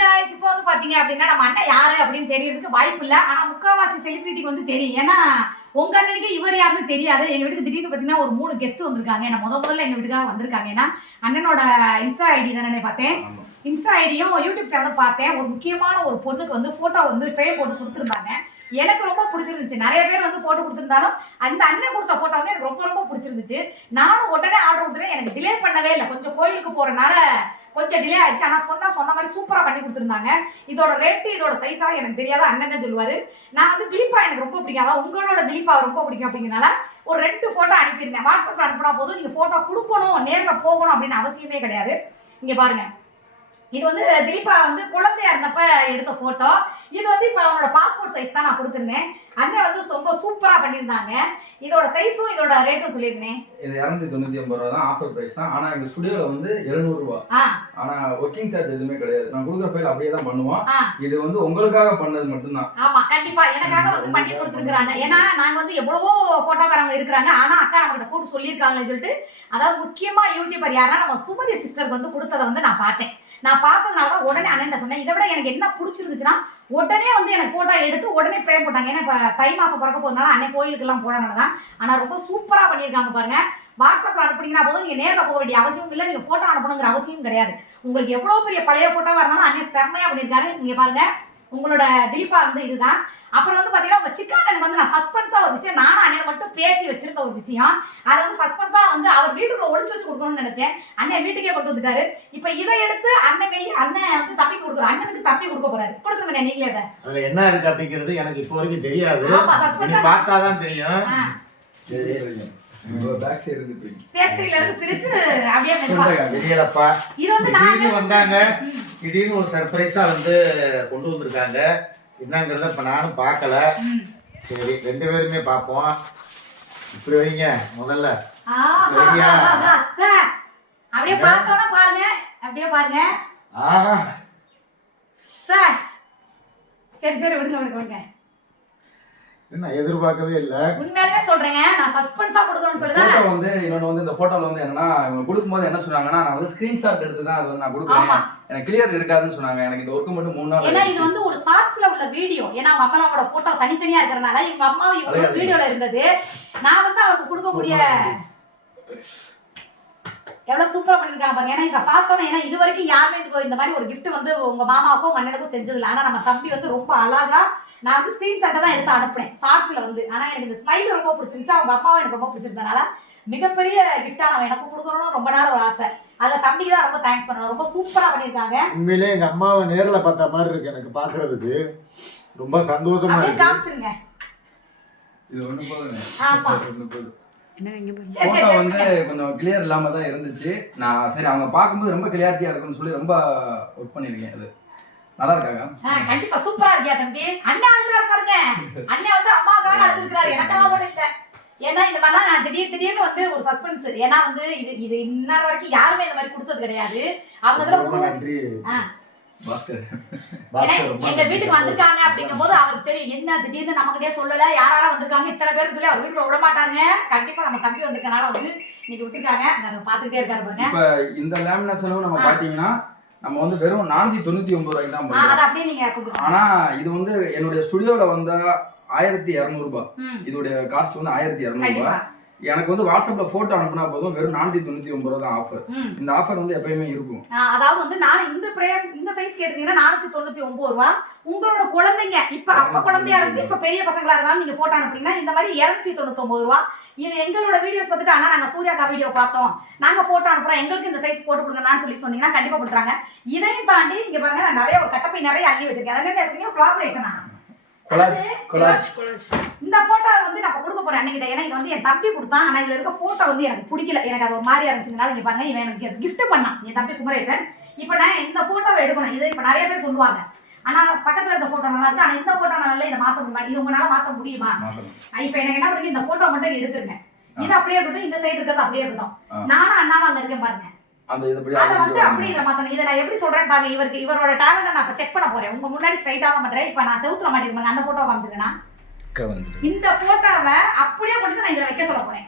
guys இப்போ வந்து பாத்தீங்க அப்படின்னா நம்ம அண்ணன் யாரு அப்படின்னு தெரியறதுக்கு வாய்ப்பு இல்ல. ஆனா முக்காவாசி செலிபிரிட்டிக்கு வந்து தெரியும். ஏன்னா உங்க அண்ணனுக்கு இவர் யாருன்னு தெரியாது. எங்க வீட்டுக்கு திடீர்னு பாத்தீங்கன்னா ஒரு மூணு கெஸ்ட் வந்திருக்காங்க. என்ன முத முதல்ல எங்க வீட்டுக்காக வந்திருக்காங்க. ஏன்னா அண்ணனோட இன்ஸ்டா ஐடி தானே பார்த்தேன். இன்ஸ்டா ஐடியும் யூடியூப் சேனலும் பார்த்தேன். ஒரு முக்கியமான ஒரு பொண்ணுக்கு வந்து போட்டோ வந்து ஃப்ரேம் போட்டு கொடுத்துருந்தாங்க. எனக்கு ரொம்ப பிடிச்சிருந்துச்சு. நிறைய பேர் வந்து போட்டு கொடுத்துருந்தாலும் அந்த அண்ணன் கொடுத்த போட்டோ வந்து எனக்கு ரொம்ப ரொம்ப பிடிச்சிருந்துச்சு. நானும் உடனே ஆர்டர் கொடுத்துட்டேன் எனக்கு டிலே பண்ணவே இல்லை. கொஞ்சம் கோயிலுக்கு போறனால கொஞ்சம் டிலே ஆயிடுச்சு. ஆனால் சொன்னால் சொன்ன மாதிரி சூப்பராக பண்ணி கொடுத்துருந்தாங்க. இதோட ரேட்டு இதோட சைஸாக எனக்கு தெரியாத? அண்ணன் தான் சொல்லுவார். நான் வந்து திலீப்பா எனக்கு ரொம்ப பிடிக்கும். அதாவது உங்களோட திலீப்பா ரொம்ப பிடிக்கும் அப்படிங்கிறனால ஒரு ரெண்டு ஃபோட்டோ அனுப்பியிருந்தேன். வாட்ஸ்அப்பில் அனுப்புனா போதும். நீங்கள் ஃபோட்டோ கொடுக்கணும் நேரில் போகணும் அப்படின்னு அவசியமே கிடையாது. இங்கே பாருங்க. இது வந்து திலீப்பா வந்து குழந்தையா இருந்தப்ப எடுத்த ஃபோட்டோ இது வந்து இப்போ அவனோட பாஸ்போர்ட் சைஸ் தான் நான் கொடுத்துருந்தேன். அண்ணன் வந்து ரொம்ப சூப்பரா பண்ணியிருந்தாங்க. இதோட சைஸும் இதோட ரேட்டும் சொல்லியிருந்தேன் இது இரநூத்தி தொண்ணூத்தி ஒன்பது ரூபா தான் ஆஃபர் பிரைஸ் தான். ஆனா எங்க ஸ்டுடியோல வந்து எழுநூறு ரூபா. ஆனா ஒர்க்கிங் சார்ஜ் எதுவுமே கிடையாது. நான் கொடுக்குற ஃபைல் அப்படியே தான் பண்ணுவோம். இது வந்து உங்களுக்காக பண்ணது மட்டும்தான். ஆமா கண்டிப்பா. எனக்காக வந்து பண்ணி கொடுத்துருக்காங்க ஏன்னா நாங்க வந்து எவ்வளவோ போட்டோக்காரங்க இருக்கிறாங்க. ஆனா அக்கா நம்ம கிட்ட கூட்டு சொல்லியிருக்காங்கன்னு சொல்லிட்டு அதாவது முக்கியமா யூடியூபர் யாருன்னா நம்ம சுமதி சிஸ்டருக்கு வந்து கொடுத்ததை வந்து நான் பார்த்தேன். நான் பார்த்ததுனால தான் உடனே அண்ணன் சொன்னேன். இதை விட எனக்கு என்ன பிடிச்சிருந்துச்சுன்னா உடனே வந்து எனக்கு போட்டோ எடுத்து உடனே ஃப்ரேம் போட்டாங்க. ஏன்னா தை மாசம் பிறக்க போகிறதுனால அன்னை கோயிலுக்கெல்லாம் போனனால தான். ஆனால் ரொம்ப சூப்பராக பண்ணியிருக்காங்க பாருங்கள் வாட்ஸ்அப்பில் அனுப்புனீங்கன்னா போதும். நீங்கள் நேரில் போக வேண்டிய அவசியம் இல்லை. நீங்கள் ஃபோட்டோ அனுப்பணுங்கிற அவசியம் கிடையாது. உங்களுக்கு எவ்வளோ பெரிய பழைய ஃபோட்டோவாக இருந்தாலும் அண்ணன் செம்மையாக பண்ணியிருக்காரு. இங்கே பாருங்கள் உங்களோட திலீப்பா வந்து இதுதான். அப்புறம் வந்து பார்த்தீங்கன்னா உங்கள் சிக்கன் எனக்கு வந்து நான் சஸ்பெண்ட் ஒரு விஷயம் நானும் அண்ணன் மட்டும் பேசி வச்சிருக்க ஒரு விஷயம். அதை வந்து சஸ்பென்ஸா வந்து அவர் வீட்டுக்குள்ள ஒளிச்சு வச்சு கொடுக்கணும்னு நினைச்சேன். அண்ணன் வீட்டுக்கே கொண்டு வந்துட்டாரு. இப்ப இதை எடுத்து அண்ணன் கை அண்ணன் வந்து தப்பி கொடுக்குறாரு அண்ணனுக்கு தப்பி கொடுக்க போறாரு. கொடுத்துருங்க நீங்களே அதை. அதுல என்ன இருக்கு அப்படிங்கிறது எனக்கு இப்போ வரைக்கும் தெரியாது. பார்த்தாதான் தெரியும். பேக் சைடு இருந்து பிரிக்கும். பேக் சைடுல இருந்து பிரிச்சு அப்படியே. தெரியலப்பா இது வந்து நான் திடீர்னு வந்தாங்க. திடீர்னு ஒரு சர்ப்ரைஸா வந்து கொண்டு வந்திருக்காங்க. என்னங்கிறத இப்ப நானும் பார்க்கல. சரி ரெண்டு பேருமே பார்ப்போம் இப்படி வைங்க முதல்ல. சரியா? அப்படியே பார்த்தோன்னா பாருங்க. அப்படியே பாருங்க. ஆஹா. சார். சரி சரி விடுங்க விடுங்க விடுங்க. நான் எதிர்பார்க்கவே இல்லை. உண்மையாலுமே சொல்றேங்க நான் சஸ்பென்ஸா கொடுக்கணும்னு வந்து இன்னொன்று வந்து இந்த போட்டோல வந்து என்னன்னா இவங்க கொடுக்கும்போது என்ன சொன்னாங்கன்னா நான் வந்து ஸ்கிரீன்ஷாட் எடுத்து தான் அது வந்து நான். கொடுக்குறேன். எனக்கு கிளியர் இருக்காதுன்னு சொன்னாங்க. எனக்கு இந்த ஒர்க்கு மட்டும் மூணு நாள் ஏன்னா இது. வந்து ஒரு ஷார்ட்ஸ்ல உள்ள வீடியோ ஏன்னா அவங்க அம்மாவோட போட்டோ தனித்தனியா இருக்கறனால இவங்க அம்மாவும் இவங்க வீடியோல இருந்தது. நான் வந்து அவருக்கு கொடுக்கக்கூடிய எவ்வளவு சூப்பரா பண்ணிருக்காங்க பாருங்க. ஏன்னா இதை பார்த்தோன்னே ஏன்னா இது வரைக்கும் யாருமே இந்த மாதிரி ஒரு gift வந்து உங்க மாமாவுக்கும் உங்க அண்ணனுக்கும் செஞ்சது இல்லை ஆனா நம்ம தம்பி வந்து ரொம்ப அழகா நான் வந்து ஸ்கிரீன்ஷாட்டை தான் எடுத்து அனுப்புனேன் ஷார்ட்ஸ்ல வந்து. ஆனா எனக்கு இந்த ஸ்மைல் ரொம்ப பிடிச்சிருந்துச்சு. அவங்க அம்மாவும் எனக்கு ரொம்ப பிடிச்சிருந்தனால மிகப்பெரிய கிஃப்டா நம்ம எனக்கு கொடுக்கணும்னு ரொம்ப நாள் ஒரு ஆசை. அதுல தம்பிக்கு தான் ரொம்ப தேங்க்ஸ் பண்ணணும் ரொம்ப சூப்பரா பண்ணிருக்காங்க உண்மையிலே எங்க அம்மாவை நேர்ல பார்த்த மாதிரி இருக்கு எனக்கு பார்க்கிறதுக்கு. ரொம்ப சந்தோஷமா இருக்கு. காமிச்சிருங்க. இது ஒண்ணு ஆமா. போதும். சரி, போட்டோ வந்து கொஞ்சம் கிளியர் இல்லாம தான் இருந்துச்சு. நான் சரி அவங்க பார்க்கும்போது ரொம்ப கிளியாரிட்டியா இருக்குன்னு சொல்லி ரொம்ப ஒர்க் பண்ணிருக்கேன் அது நல்லா இருக்காங்க கண்டிப்பா சூப்பரா இருக்கியா தம்பி? அண்ணன் அழுகுறாரு பாருங்க. அண்ணன் வந்து அம்மாவுக்காக அழுதுருக்காரு எனக்காக கூட இல்ல. ஏன்னா இந்த மாதிரிலாம் நான் திடீர் திடீர்னு வந்து ஒரு சஸ்பென்ஸ் ஏன்னா வந்து இது இது இன்னொரு வரைக்கும் யாருமே இந்த மாதிரி கொடுத்தது கிடையாது. அவங்க இதுல ரொம்ப ஒரு- நன்றி. ஆ, பாஸ்கர். ஏன்னா பாஸ்கர் ரொம்ப எங்க. வீட்டுக்கு வந்திருக்காங்க அப்படிங்கும் போது அவருக்கு தெரியும் என்ன திடீர்னு நம்மகிட்டே சொல்லல யார் யாரா வந்திருக்காங்க இத்தனை பேரும் சொல்லி அவர் வீட்டுல விட மாட்டாங்க. கண்டிப்பா நம்ம தம்பி வந்திருக்கனால வந்து இன்னைக்கு விட்டுருக்காங்க. அங்க பாத்துக்கிட்டே இருக்காரு பாருங்க. இப்ப இந்த லேமினேஷனும் நம்ம பாத்தீங்கன்னா நம்ம வந்து வெறும் நானூத்தி தொண்ணூத்தி ஒன்பது ரூபாய்க்கு தான் நீங்க ஆனா இது வந்து என்னுடைய ஸ்டுடியோல வந்த ஆயிரத்தி இரநூறுபா. ம், இதோடைய காஸ்ட் வந்து ஆயிரத்தி இரநூறுபா. எனக்கு வந்து வாட்ஸ்அப்ல போட்டோ அனுப்புனா போதும் வெறும் நானூத்தி தொண்ணூத்தி ஒன்பது ரூபா தான் ஆஃபர் இந்த ஆஃபர் வந்து எப்பயுமே இருக்கும். அதாவது வந்து நான் இந்த பிரேம் இந்த சைஸ் கேட்டீங்கன்னா நானூத்தி தொண்ணூத்தி ஒன்பது ரூபா. உங்களோட குழந்தைங்க இப்ப அப்ப குழந்தையா இருந்து இப்ப பெரிய பசங்களா இருந்தாலும் நீங்க போட்டோ அனுப்புறீங்கன்னா இந்த மாதிரி இருநூத்தி தொண்ணூத்தி ஒன்பது ரூபா. இது எங்களோட வீடியோஸ் பார்த்துட்டு ஆனா நாங்க சூர்யாக்கா வீடியோ பார்த்தோம். நாங்க போட்டோ அனுப்புறோம். எங்களுக்கு இந்த சைஸ் போட்டு கொடுங்கன்னு சொல்லி சொன்னீங்கன்னா கண்டிப்பா கொடுத்துறாங்க. இதையும் தாண்டி இங்க பாருங்க நான் நிறைய ஒரு கட்டப்பை நிறைய அள்ளி வச்சிருக்கேன். அதை என்ன பேசுறீங்க கொலாபரேஷனா கொலாஜ் கொலாஜ். இந்த போட்டோ வந்து நான் கொடுக்க போறேன் அன்னைக்கிட்ட ஏன்னா இது வந்து என் தம்பி கொடுத்தான். ஆனா இதுல இருக்க போட்டோ வந்து எனக்கு பிடிக்கல. எனக்கு அது ஒரு மாதிரியா இருந்துச்சுனால இங்க பாருங்க இவன் எனக்கு gift பண்ணான். என் தம்பி குமரேசன். இப்ப நான் இந்த போட்டோவை எடுக்கணும். இது இப்ப நிறைய பேர் சொல்லுவாங்க. ஆனா பக்கத்துல இருக்க போட்டோ நல்லா இருக்கு. ஆனா இந்த போட்டோ நல்லா இதை மாத்த முடியுமா? இது உங்களால மாத்த முடியுமா? இப்ப எனக்கு என்ன பண்ணுங்க இந்த போட்டோ மட்டும் எடுத்துருங்க. இது அப்படியே இருக்கட்டும் இந்த சைடு இருக்கிறது அப்படியே இருக்கட்டும். நானும் அண்ணாவும் அங்க இருக்கேன் பாருங்க. அந்த இதுபடி அதை வந்து அப்படி இதை மாத்தணும். இதை நான் எப்படி சொல்றேன் பாருங்க. இவருக்கு இவரோட டேலண்ட நான் இப்ப செக் பண்ண போறேன். உங்க முன்னாடி ஸ்ட்ரைட்டா தான் பண்றேன். இப்ப நான் செவுத்துல மாட்டிருக்கேன் அந்த போட்டோ காமிச்சிருக்கேனா இந்த போட்டோவை அப்படியே கொண்டு நான் இதில் வைக்க சொல்ல போறேன்.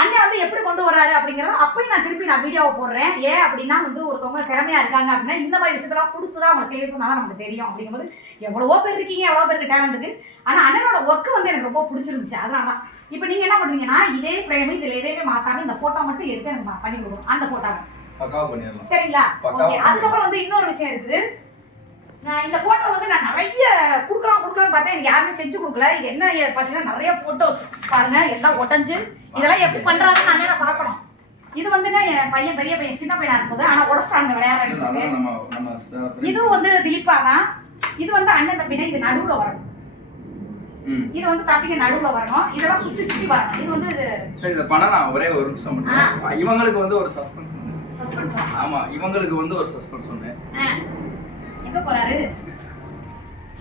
அண்ணன் வந்து எப்படி கொண்டு வராரு அப்படிங்கறத அப்பயும் நான் திருப்பி நான் வீடியோவை போடுறேன். ஏன் அப்படின்னா வந்து ஒருத்தவங்க திறமையா இருக்காங்க அப்படின்னா இந்த மாதிரி விஷயத்தெல்லாம் கொடுத்து தான் அவங்க செய்ய சொன்னா தான் நமக்கு தெரியும் அப்படிங்கும்போது எவ்வளவோ பேர் இருக்கீங்க எவ்வளோ பேருக்கு டேலண்ட் இருக்கு. ஆனா அண்ணனோட ஒர்க்கு வந்து எனக்கு ரொம்ப பிடிச்சிருந்துச்சு. அதனால தான் இப்போ நீங்க என்ன பண்றீங்கன்னா இதே பிரேம் இதுல எதையுமே மாத்தாம இந்த போட்டோ மட்டும் எடுத்து எனக்கு பண்ணி கொடுக்கணும். அந்த போட்டோவை பக்காவா பண்ணிடலாம். சரிங்களா? ஓகே. அதுக்கப்புறம் வந்து இன்னொரு விஷயம் இருக்குது. நான் இந்த போட்டோ வந்து நான் நிறைய கொடுக்கலாம் கொடுக்கலாம்னு பார்த்தேன். எனக்கு யாருமே செஞ்சு கொடுக்கல. இது என்ன பார்த்தீங்கன்னா நிறைய போட்டோஸ் பாருங்க எல்லாம் உடஞ்சு இதெல்லாம் எப்படி பண்றாருன்னு நான் பார்க்கணும்? இது வந்துட்டு என் பையன் பெரிய பையன் சின்ன பையனா இருக்கும்போது ஆனா உடச்சிட்டாங்க நம்ம இதுவும் வந்து திலீப்பா தான். இது வந்து அண்ணன் தம்பினா இது நடுவுல வரணும். இது வந்து தம்பிங்க நடுவுல வரணும். இதெல்லாம் சுத்தி சுத்தி வரணும். இது வந்து சரி இதை பண்ணலாம். ஒரே ஒரு நிமிஷம் இவங்களுக்கு வந்து ஒரு சஸ்பென்ஸ் ஆமா இவங்களுக்கு வந்து ஒரு சஸ்பென்ஸ் ஒன்று எங்க போறாரு?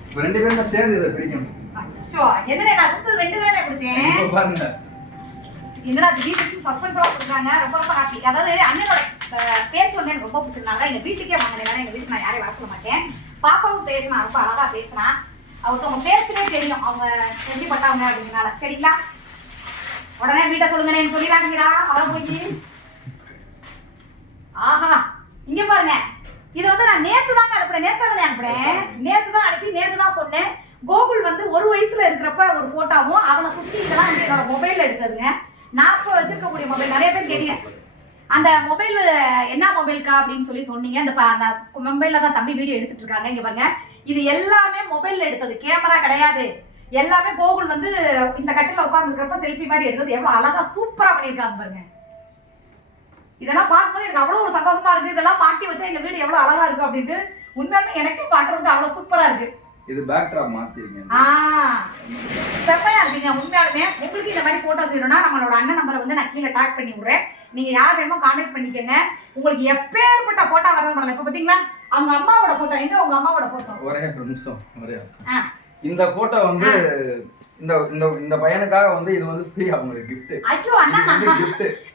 இப்போ ரெண்டு பேருமே சேர்ந்து இதை பிரிக்கணும். அச்சோ என்னடா நான் கொடுத்தது ரெண்டு தானே கொடுத்தேன். இப்போ பாருங்க. என்னடா திடீர்னு சஸ்பென்ஸாக கொடுக்குறாங்க? ரொம்ப ரொம்ப ஹாப்பி அதாவது அண்ணனோட வந்து எனக்கு ரொம்ப பிடிச்சதுனால எங்கள் வீட்டுக்கே வாங்கினேன். எங்கள் வீட்டுக்கு நான் யாரையும் சொல்ல மாட்டேன். பாப்பாவும் பேசினா ரொம்ப அழகா பேசினா. ஒருத்தவங்க பேசுறதே தெரியும். அவங்க எப்படிப்பட்டவங்க அப்படிங்கிறனால சரிங்களா? உடனே வீட்டை சொல்லுங்கன்னு சொல்லிடாதீங்கடா அவரை போய் ஆஹா இங்க பாருங்க. இது வந்து நான் நேத்து தாங்க அனுப்புறேன். நேத்து தானே அனுப்புறேன். நேத்து. தான் அனுப்பி நேத்து தான் சொன்னேன். கோகுல் வந்து ஒரு வயசுல இருக்கிறப்ப ஒரு போட்டோவும் அவனை சுத்தி இதெல்லாம் என்னோட மொபைல்ல எடுத்ததுங்க. நான் இப்போ வச்சிருக்கக்கூடிய மொபைல் நிறைய பேர் கேட்டீங்க. அந்த மொபைல் என்ன மொபைல்க்கா அப்படின்னு சொல்லி சொன்னீங்க. அந்த அந்த மொபைல்ல தான் தம்பி வீடியோ எடுத்துட்டு இருக்காங்க. இங்க பாருங்க. இது எல்லாமே மொபைல்ல எடுத்தது. கேமரா கிடையாது. எல்லாமே கோகுல் வந்து இந்த கட்டில உட்கார்ந்துருக்கிறப்ப செல்ஃபி மாதிரி எடுத்தது. எவ்வளவு அழகா சூப்பரா பண்ணியிருக்காங்க பாருங்க. இதெல்லாம் பார்க்கும்போது எனக்கு அவ்வளோ ஒரு சந்தோஷமா இருக்கு. இதெல்லாம் மாட்டி வச்சா எங்க வீடு எவ்வளவு அழகா இருக்கு அப்படின்ட்டு உண்மையாலுமே எனக்கும் பார்க்கறதுக்கு அவ்வளவு சூப்பரா இருக்கு. இது பேக் ட்ராப் ஆ. செம்மையா இருக்கீங்க. உண்மையாலுமே உங்களுக்கு இந்த மாதிரி போட்டோஸ் வேணும்னா நம்மளோட அண்ணன் நம்பரை வந்து நான் கீழே டாக் பண்ணி விடுறேன். நீங்க யார் வேணுமோ கான்டாக்ட் பண்ணிக்கோங்க. உங்களுக்கு எப்பேற்பட்ட போட்டோ வரணும் இப்போ பாத்தீங்களா? அவங்க அம்மாவோட போட்டோ எங்க உங்க அம்மாவோட போட்டோ ஒரே நிமிஷம் ஒரே. ஆ. இந்த போட்டோ வந்து இந்த இந்த இந்த பையனுக்காக வந்து இது வந்து ஃப்ரீ அவங்களுக்கு gift.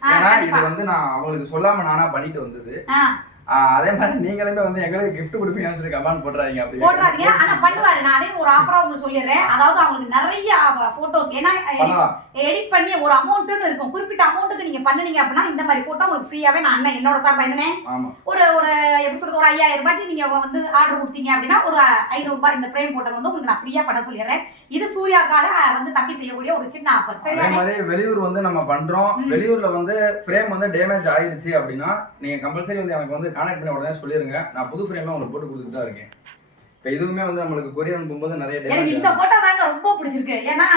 ஆ, ஏன்னா இது. வந்து நான் அவங்களுக்கு சொல்லாம நானா பண்ணிட்டு வந்தது. அதே மாதிரி நீங்களுமே வந்து எங்களுக்கு gift கொடுப்பீங்கன்னு சொல்லி கமெண்ட் போட்டுறாதீங்க அப்படி போடுறாதீங்க. ஆனா பண்ணுவாரு. நான் அதே ஒரு ஆஃபரா உங்களுக்கு சொல்லிடுறேன். அதாவது அவங்களுக்கு நிறைய போட்டோஸ் ஏன்னா எடிட் பண்ணி ஒரு அமௌண்ட்னு இருக்கும். குறிப்பிட்ட அமௌண்ட்டுக்கு நீங்க பண்ணுனீங்க அப்படின்னா இந்த மாதிரி போட்டோ உங்களுக்கு ஃப்ரீயாவே நான் அண்ணன் என்னோட சார் ஆமா. ஒரு ஒரு எப்படி சொல்றது ஒரு ஐயாயிரம் ரூபாய்க்கு நீங்க வந்து ஆர்டர் கொடுத்தீங்க அப்படின்னா ஒரு ஐநூறு ரூபாய் இந்த பிரேம் போட்டோ வந்து உங்களுக்கு நான் ஃப்ரீயா பண்ண சொல்லிடுறேன். இது சூர்யாக்காக வந்து தம்பி செய்யக்கூடிய ஒரு சின்ன ஆஃபர் அதே சரியா மாதிரி வெளியூர் வந்து நம்ம பண்றோம். வெளியூர்ல வந்து ஃப்ரேம் வந்து டேமேஜ் ஆயிருச்சு அப்படின்னா நீங்க கம்பல்சரி வந்து எனக்கு வந்து கான்டாக்ட் பண்ணி உடனே சொல்லிருங்க. நான் புது ஃப்ரேமே உங்களுக்கு போட்டு கொடுத்துட்டு தான் இருக்கேன். இப்போ இதுவுமே வந்து நம்மளுக்கு கொரியர் அனுப்பும்போது நிறைய எனக்கு இந்த போட்டோ தாங்க ரொம்ப பிடிச்சிருக்கு. ஏன்னா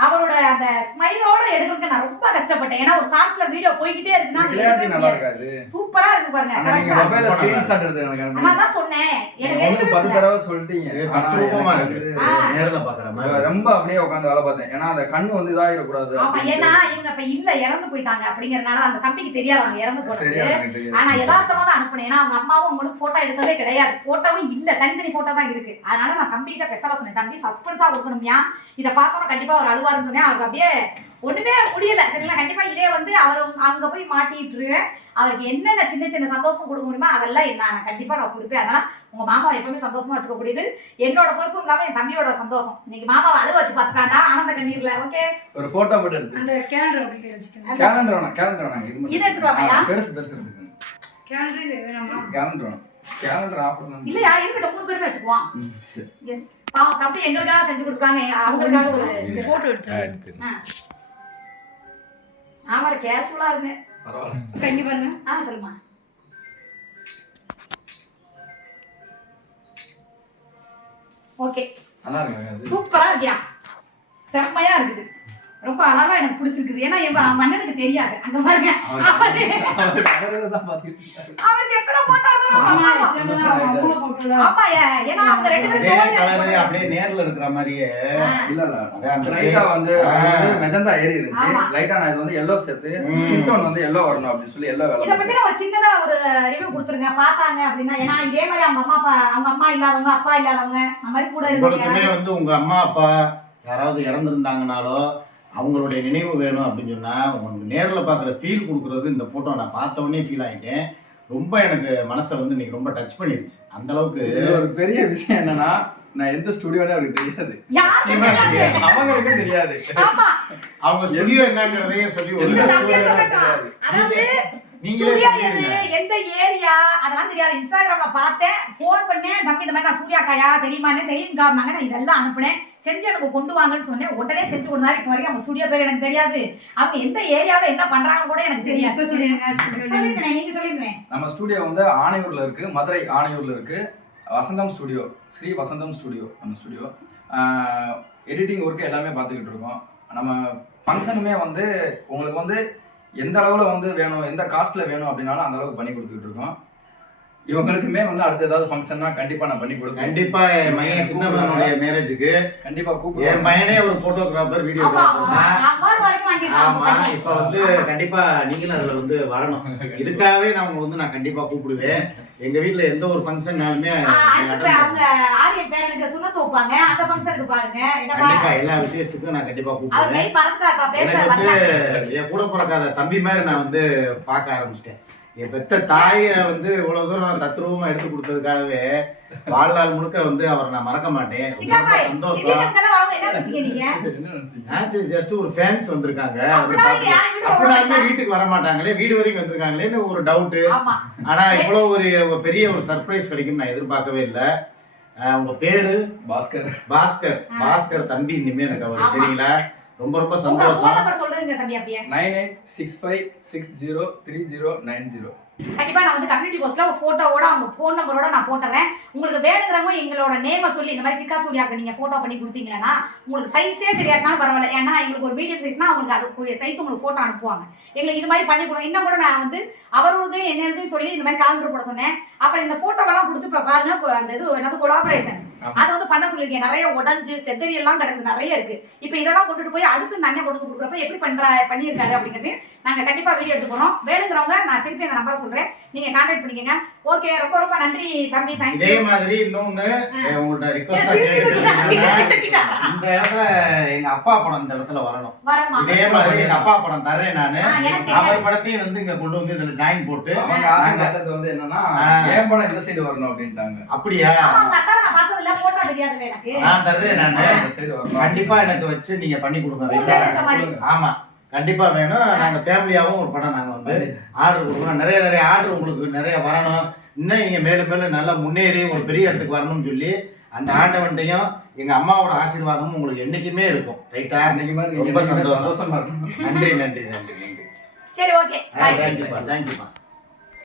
அவரோட அந்த ஸ்மைலோட எடுக்கிறதுக்கு நான் ரொம்ப கஷ்டப்பட்டேன். ஏன்னா ஒரு ஷார்ட்ஸ்ல வீடியோ போய்கிட்டே இருக்குன்னா சூப்பரா இருக்கு பாருங்க. ஆனா நீங்க correct ஆ. மொபைல்ல ஸ்கிரீன்ஷாட் எடுத்து எனக்கு ஆனா அனுப்புங்க தான் சொன்னேன். எனக்கு. தடவை சொல்லிட்டீங்க. தத்ரூபமா இருக்கு. நேர்ல பாக்குற மாதிரி ரொம்ப அப்படியே உட்காந்து வேலை பார்த்தேன். ஏன்னா அந்த கண்ணு வந்து இதாகிடக்கூடாது ஆமா அப்படின்ட்டு. ஏன்னா இவங்க இப்ப இல்ல இறந்து போயிட்டாங்க அப்படிங்கறதுனால அந்த தம்பிக்கு தெரியாது அவங்க இறந்து போனது. ஆனா யதார்த்தமா தான் அனுப்புனேன். ஏன்னா அவங்க அம்மாவும் உங்களுக்கு போட்டோ எடுத்ததே கிடையாது. போட்டோவும் இல்ல. தனித்தனி போட்டோ தான் இருக்கு. அதனால நான் தம்பி கிட்ட சொன்னேன். தம்பி சஸ்பென்ஸா கொடுக்கணும்யா. இதை பார்த்தோன்னா கண்டிப்பா அவர் சொன்னேன். அவருக்கு அப்படியே ஒண்ணுமே முடியல. சரிங்களா? கண்டிப்பா இதே வந்து அவர் அங்க போய் மாட்டிட்டு அவருக்கு என்னென்ன சின்ன சின்ன சந்தோஷம் கொடுக்க முடியுமோ அதெல்லாம் என்ன கண்டிப்பா நான் கொடுப்பேன். அதனால உங்க மாமாவை எப்பவுமே சந்தோஷமா வச்சுக்க கூடியது என்னோட பொறுப்பும் இல்லாம என் தம்பியோட சந்தோஷம். இன்னைக்கு மாமாவை அழுவ வச்சு பார்த்துட்டாண்டா ஆனந்த கண்ணீர்ல. ஓகே ஒரு போட்டோ மட்டும் எடுத்து. அந்த கேலண்டர் அப்படி கேலண்டர் வேணாம் கேலண்டர் வேணாம் இது? ஆ, பெருசு பெருசு எடுத்துக்கோங்க. கேலண்டர் வேணாமா? கேலண்டர் கேலண்டர் ஆஃபர் இல்லையா? இருக்கட்டும் மூணு பேருமே வச்சுக்குவோம். பாவம் தம்பி எங்களுக்காக செஞ்சு கொடுக்குறாங்க. அவங்களுக்காக போட்டோ எடுத்து ஆமா கேஷுவலா இருங்க பரவாயில்ல. கண்டி பாருங்க ஆ சொல்லுமா. ஓகே. சூப்பரா இருக்கியா? செம்மையா இருக்குது. ரொம்ப அழகா எனக்கு பிடிச்சிருக்குது. ஏன்னா என் அண்ணனுக்கு தெரியாது. அங்க பாருங்க. அவருக்கு எத்தனை போட்டோ ஆமா ஏன்னா அவங்க ரெண்டு பேரும் அப்படியே நேர்ல இருக்கிற மாதிரியே. இல்ல இல்ல. லைட்டா வந்து மெஜந்தா ஏறி இருந்துச்சு. லைட்டா நான் இது வந்து எல்லோ சேர்த்து. ஸ்கின் டோன் வந்து எல்லோ வரணும் அப்படின்னு சொல்லி எல்லோ இத பத்தி நான் ஒரு சின்னதா ஒரு ரிவ்யூ கொடுத்துருங்க. பார்த்தாங்க அப்படின்னா ஏன்னா இதே மாதிரி அவங்க அம்மா அப்பா அவங்க அம்மா இல்லாதவங்க அப்பா இல்லாதவங்க அந்த மாதிரி கூட இருக்கவங்க வந்து உங்க அம்மா அப்பா யாராவது இறந்துருந்தாங்கனாலோ அவங்களுடைய நினைவு வேணும் அப்படின்னு சொன்னா உங்களுக்கு நேர்ல பாக்குற ஃபீல் கொடுக்கறது இந்த போட்டோ நான் பார்த்த உடனே ஃபீல் ஆயிட்டேன். ரொம்ப எனக்கு மனசை வந்து இன்னைக்கு ரொம்ப டச் பண்ணிருச்சு. அந்த அளவுக்கு இது ஒரு பெரிய விஷயம் என்னன்னா நான் எந்த ஸ்டுடியோனே அவருக்கு தெரியாது. அவங்களுக்கே தெரியாது. ஆமா. அவங்க ஸ்டுடியோ என்னங்கிறதையும் சொல்லி சொல்லட்டும். தெரியாது. ஸ்டுடியோ எது? எந்த ஏரியா? அதெல்லாம் தெரியாது. இன்ஸ்டாகிராம்ல பார்த்தேன். ஃபோன் பண்ணேன். தம்பி இந்த மாதிரி நான் சூர்யா காயா தெரியுமான்னு? தெரியுங்கா நாங்க நான் இதெல்லாம் அனுப்புனேன். செஞ்சு எனக்கு கொண்டு வாங்கன்னு சொன்னேன். உடனே செஞ்சு கொடுத்தாரு இப்போ வரைக்கும் அவங்க ஸ்டுடியோ பேர் எனக்கு தெரியாது. அவங்க எந்த ஏரியாவில் என்ன பண்றாங்கன்னு கூட எனக்கு தெரியாது. இப்ப சொல்லிடுங்க. சொல்லிருக்கேன் நீங்க சொல்லிருக்கேன் நம்ம ஸ்டுடியோ வந்து ஆணையூர்ல இருக்கு. மதுரை ஆணையூர்ல இருக்கு. வசந்தம் ஸ்டுடியோ ஸ்ரீ வசந்தம் ஸ்டுடியோ நம்ம ஸ்டுடியோ எடிட்டிங் ஒர்க்கு எல்லாமே பார்த்துக்கிட்டு இருக்கோம். நம்ம ஃபங்க்ஷனுமே வந்து உங்களுக்கு வந்து எந்த அளவில் வந்து வேணும் எந்த காஸ்ட்டில் வேணும் அப்படின்னாலும் அந்த அளவுக்கு பண்ணி கொடுத்துக்கிட்டு இருக்கோம். இவங்களுக்குமே வந்து அடுத்த ஏதாவது ஃபங்க்ஷன்னா கண்டிப்பாக நான் பண்ணி கொடுப்பேன். கண்டிப்பா என் மகன் சின்ன மேரேஜுக்கு கண்டிப்பாக என் கூப்பிடுவேன் பையனே ஒரு போட்டோகிராஃபர் வீடியோகிராஃபர் ஆமா இப்ப வந்து கண்டிப்பா நீங்களும் அதுல வந்து வரணும். இதுக்காகவே நான் வந்து நான் கண்டிப்பா கூப்பிடுவேன். எங்க வீட்ல எந்த ஒரு ஃபங்க்ஷன்னாலுமே அவங்க ஆரியன் பேரனுக்கு சுண்ணத்து வைப்பாங்க. அந்த ஃபங்க்ஷனுக்கு பாருங்க. என்னப்பா? கண்டிப்பா எல்லா விசேஷத்துக்கும் நான் கண்டிப்பா அவர் கூப்பிடுவேன். என் கூட பிறக்காத தம்பி மாதிரி நான் வந்து பார்க்க ஆரம்பிச்சிட்டேன். என் பெத்த தாயை வந்து இவ்வளவு தூரம் தத்ரூபமா எடுத்து கொடுத்ததுக்காகவே வாழ்நாள் முழுக்க வந்து அவரை நான் மறக்க மாட்டேன். சந்தோஷம். ஜஸ்ட் ஒரு ஃபேன்ஸ் வந்திருக்காங்க. அப்படின்னாலுமே வர வீட்டுக்கு வர மாட்டாங்களே? வீடு வரைக்கும் வந்திருக்காங்களேன்னு ஒரு டவுட்டு ஆமா. ஆனா இவ்வளவு ஒரு பெரிய ஒரு சர்ப்ரைஸ் கிடைக்கும் நான் எதிர்பார்க்கவே இல்லை. உங்க பேரு? பாஸ்கர். பாஸ்கர். பாஸ்கர் தம்பி இனிமே எனக்கு அவரு. சரிங்களா? ரொம்ப ரொம்ப சந்தோஷம். ஃபோன் நம்பர் சொல்றீங்க தம்பி அப்படியே. Nine eight six five six zero three zero nine zero. கண்டிப்பா நான் வந்து கம்யூனிட்டி போஸ்ட்ல ஒரு போட்டோவோட அவங்க ஃபோன் நம்பரோட நான் போட்டுறேன். உங்களுக்கு வேணுங்கிறவங்க எங்களோட நேமை சொல்லி இந்த மாதிரி சிக்கா சூர்யாக்கு நீங்க போட்டோ பண்ணி கொடுத்தீங்கன்னா உங்களுக்கு சைஸே தெரியாதுனாலும் பரவாயில்ல. ஏன்னா எங்களுக்கு ஒரு மீடியம் சைஸ்னா அவங்களுக்கு அதுக்குரிய சைஸ் உங்களுக்கு போட்டோ அனுப்புவாங்க. எங்களுக்கு இது மாதிரி பண்ணி கொடுங்க. இன்னும் கூட நான் வந்து அவரோடது என்னது சொல்லி இந்த மாதிரி காலண்டர் போட சொன்னேன். அப்புறம் இந்த போட்டோவெல்லாம் கொடுத்து இப்போ பாருங்க இப்போ அந்த இது என்னது கொலாபரேஷன். அதை வந்து பண்ண சொல்லியிருக்கேன் நிறைய உடஞ்சு செதறி எல்லாம் கிடக்கு நிறைய இருக்கு. இப்போ இதெல்லாம் கொண்டுட்டு போய் அடுத்து அண்ணன் கொடுத்து கொடுக்குறப்ப எப்படி பண்ற பண்ணியிருக்காரு அப்படிங்கிறது நாங்க கண்டிப்பா வீடியோ எடுத்து போறோம். வேணுங்கிறவங்க நான் திருப்பி அந்த நம்பர் சொல்றேன். நீங்க கான்டாக்ட் பண்ணிக்கங்க. ஓகே ரொம்ப ரொம்ப நன்றி தம்பி. இதே தேங்க்யூ மாதிரி இன்னொன்னு அஹ் உங்கள்ட்ட ரிக்வஸ்டா கேட்டுக்கிறேன் இந்த இடத்துல எங்க அப்பா படம் இந்த இடத்துல வரணும். வரமா இதே மாதிரி எங்க அப்பா படம் தர்றேன் நானு. அவர் படத்தையும் வந்து இங்க கொண்டு வந்து இதுல ஜாயின் போட்டு அவங்க ஆசை வந்து என்னன்னா. ஏன் படம் இந்த சைடு வரணும் அப்படின்ட்டாங்க. அப்படியா? உங்க அத்தாவை நான் பார்த்தது போட்டோ எனக்கு. நான் தர்றேன் வரணும் கண்டிப்பா எனக்கு வச்சு நீங்க பண்ணி கொடுங்க. ஆமா. கண்டிப்பா வேணும். நாங்க ஃபேமிலியாவும் ஒரு படம் நாங்க வந்து ஆர்டர் கொடுக்குறோம். நிறைய நிறைய ஆர்டர் உங்களுக்கு நிறைய வரணும். இன்னும் நீங்க மேலும் மேலும் நல்லா முன்னேறி ஒரு பெரிய இடத்துக்கு வரணும்னு சொல்லி அந்த ஆண்டவன்ட்டையும் எங்க அம்மாவோட ஆசீர்வாதமும் உங்களுக்கு என்னைக்குமே இருக்கும். ரைட்டா இன்னைக்கு ரொம்ப சந்தோஷம். இருக்கணும். நன்றி நன்றி நன்றி நன்றி. சரி ஓகே. தேங்க்யூப்பா தேங்க்யூப்பா